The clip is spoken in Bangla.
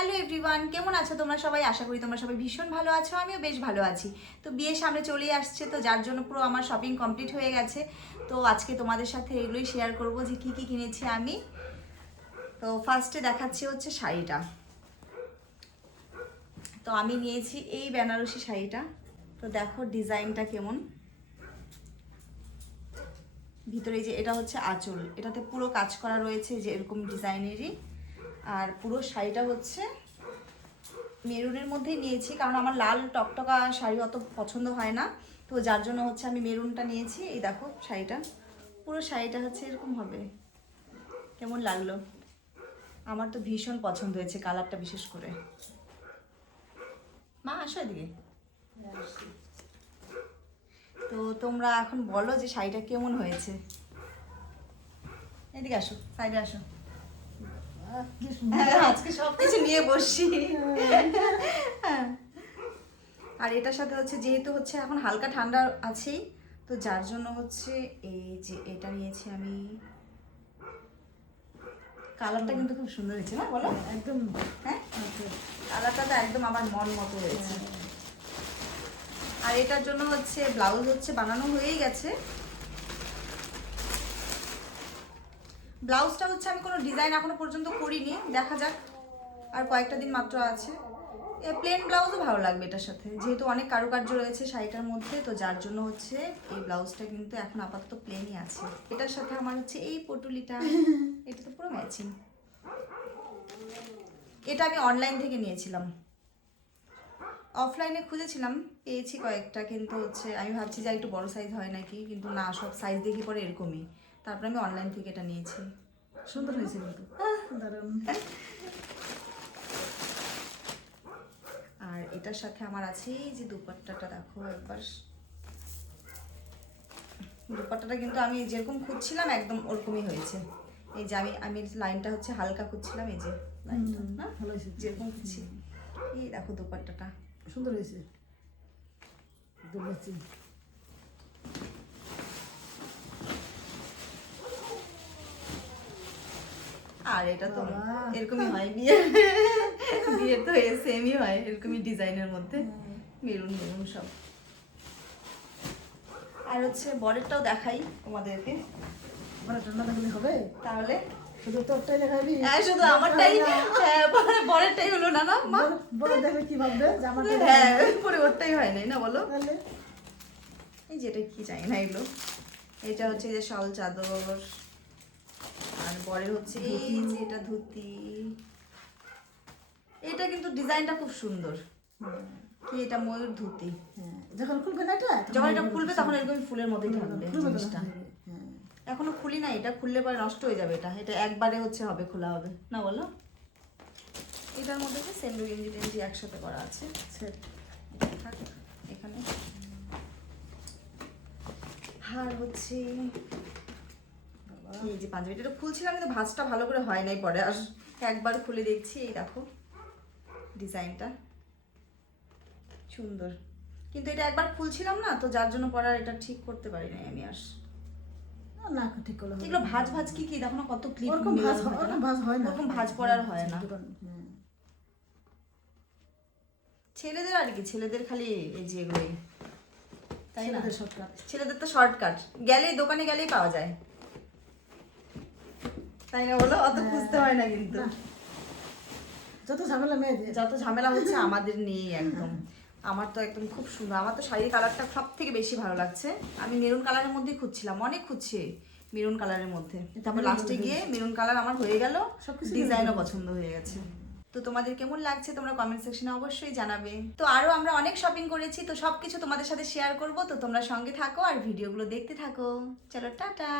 হ্যালো এভরিওয়ান, কেমন আছো তোমরা সবাই? আশা করি তোমরা সবাই ভীষণ ভালো আছো, আমিও বেশ ভালো আছি। তো বিয়ের সামনে চলেই আসছে, তো যার জন্য পুরো আমার শপিং কমপ্লিট হয়ে গেছে। তো আজকে তোমাদের সাথে এগুলোই শেয়ার করব যে কী কী কিনেছি আমি। তো ফার্স্টে দেখাচ্ছি হচ্ছে শাড়িটা। তো আমি নিয়েছি এই বেনারসি শাড়িটা। তো দেখো ডিজাইনটা কেমন। ভিতরে যে এটা হচ্ছে আঁচল, এটাতে পুরো কাজ করা রয়েছে যে এরকম ডিজাইনেরই। আর পুরো শাড়িটা হচ্ছে মেরুনের মধ্যেই নিয়েছি, কারণ আমার লাল টকটকা শাড়ি অত পছন্দ হয় না। তো যার জন্য হচ্ছে আমি মেরুনটা নিয়েছি। এই দেখো শাড়িটা, পুরো শাড়িটা হচ্ছে এরকম হবে। কেমন লাগলো? আমার তো ভীষণ পছন্দ হয়েছে কালারটা, বিশেষ করে। মা আসো এদিকে। তো তোমরা এখন বলো যে শাড়িটা কেমন হয়েছে। এদিকে আসো, সাইডে আসো। আজকে সব কিছু নিয়ে বসছি। হ্যাঁ, আর এটার সাথে হচ্ছে যেহেতু হচ্ছে এখন হালকা ঠান্ডা আছেই, তো যার জন্য হচ্ছে এই যে এটা নিয়েছি আমি। কালারটা কিন্তু খুব সুন্দর হয়েছে না, বলো? একদম। হ্যাঁ, কালারটা তো একদম আমার মন মতো হয়েছে। আর এটার জন্য হচ্ছে ব্লাউজ হচ্ছে বানানো হয়েই গেছে। ব্লাউজটা হচ্ছে আমি কোনো ডিজাইন এখনো পর্যন্ত করিনি, দেখা যাক, আর কয়েকটা দিন মাত্র আছে। প্লেন ব্লাউজও ভালো লাগবে এটার সাথে, যেহেতু অনেক কারুকার্য রয়েছে শাড়িটার মধ্যে, তো যার জন্য হচ্ছে এই ব্লাউজটা কিন্তু এখন আপাতত প্লেনই আছে। এটার সাথে আমার হচ্ছে এই পটুলিটা, এটা তো পুরো ম্যাচিং। এটা আমি অনলাইন থেকে নিয়েছিলাম, অফলাইনে খুঁজেছিলাম, পেয়েছি কয়েকটা, কিন্তু হচ্ছে আমি ভাবছি যে একটু বড় সাইজ হয় নাকি, কিন্তু না, সব সাইজ দেখি পরে এরকমই। তারপরে আমি অনলাইন থেকে এটা নিয়েছি। সুন্দর হয়েছে কিন্তু, দারুণ। আর এটার সাথে আমার আছে এই যে দুপাট্টাটা, দেখো একবার। দুপাট্টাটা কিন্তু আমি যেরকম খুঁজছিলাম একদম ওরকমই হয়েছে। এই যে আমি লাইনটা হচ্ছে হালকা খুঁজছিলাম, এই যে লাইনটা না, ভালো হয়েছে, যেরকম খুঁজছি। এই দেখো দুপাট্টাটা সুন্দর হয়েছে, একদম ম্যাচিং। আর এটা তো বাবা। এরকমই হয়, বিয়ে বিয়ে তো সেমই হয়, এরকমই ডিজাইনের মধ্যে মেরুন মেরুন সব। আর হচ্ছে বরেরটাও দেখাই তোমাদেরকে, মানে ঠান্ডা থাকলে হবে তাহলে। শুধু তোরটাই দেখাবি? হ্যাঁ, শুধু আমারটাই। হ্যাঁ, বরেরটাই হলো না, না মা? বড় দেখবে কি ভাববে যে আমারটা? হ্যাঁ, পরিবর্তনই হয় নাই না, বলো? তাহলে এই যেটা কি চাই না এগুলো। এটা হচ্ছে এই যে শাল চাদর, আর বরের হচ্ছে এই যে এটা ধুতি। এটা কিন্তু ডিজাইনটা খুব সুন্দর। কি এটা? ময়ূর ধুতি। যখন খুলবে না এটা, যখন এটা খুলবে তখন এরকম ফুলের মতোই থাকবে খুলবে তো জিনিসটা। হ্যাঁ। এখনো খুলি না, এটা খুললে পরে নষ্ট হয়ে যাবে। এটা এটা একবারে হচ্ছে হবে, খোলা হবে না, বলো? এটার মধ্যে যে সেন্ডু গেঞ্জি টেঞ্জি একসাথে করা আছে, সেট থাক এখানে। আর হচ্ছে এই যে পাঞ্জাবিটা, এটা খুলছিলাম কিন্তু ভাঁজটা ভালো করে হয় নাই, পরে আর একবার খুলে দেখছি। এই দেখো ডিজাইনটা সুন্দর, কিন্তু এটা একবার খুলছিলাম না, তো যার জন্য পরে আর এটা ঠিক করতে পারি নাই আমি। আর না ঠিক করলে হবে। এগুলো ভাঁজ ভাঁজ কি কি দেখো না, কত ক্লিপ। ওরকম ভাঁজ হয় না, ওরকম ভাঁজ পড়ার হয় না। হ্যাঁ। ছেলেদের আর কি, ছেলেদের খালি এই যে এগুলোই, তাই না? ছেলেদের শর্টকাট। ছেলেদের তো শর্টকাট, গেলেই দোকানে গেলেই পাওয়া যায়, তাই না, বলো? অত খুঁজতে হয় না কিন্তু। যত ঝামেলা মেয়েদের, যত ঝামেলা হচ্ছে আমাদের নিয়েই একদম। আমার তো একদম খুব সুন্দর, আমার তো শাড়ির কালারটা সব থেকে বেশি ভালো লাগছে। আমি মেরুন কালারের মধ্যেই খুঁজছিলাম, অনেক খুঁজছি মেরুন কালারের মধ্যে, তারপর লাস্টে গিয়ে মেরুন কালার আমার হয়ে গেল, ডিজাইনও পছন্দ হয়ে গেছে। তো তোমাদের কেমন লাগছে তোমরা কমেন্ট সেকশনে অবশ্যই জানাবে। তো আরো আমরা অনেক শপিং করেছি, তো সবকিছু তোমাদের সাথে শেয়ার করব, তো তোমরা সঙ্গে থাকো আর ভিডিওগুলো দেখতে থাকো। চলো টাটা।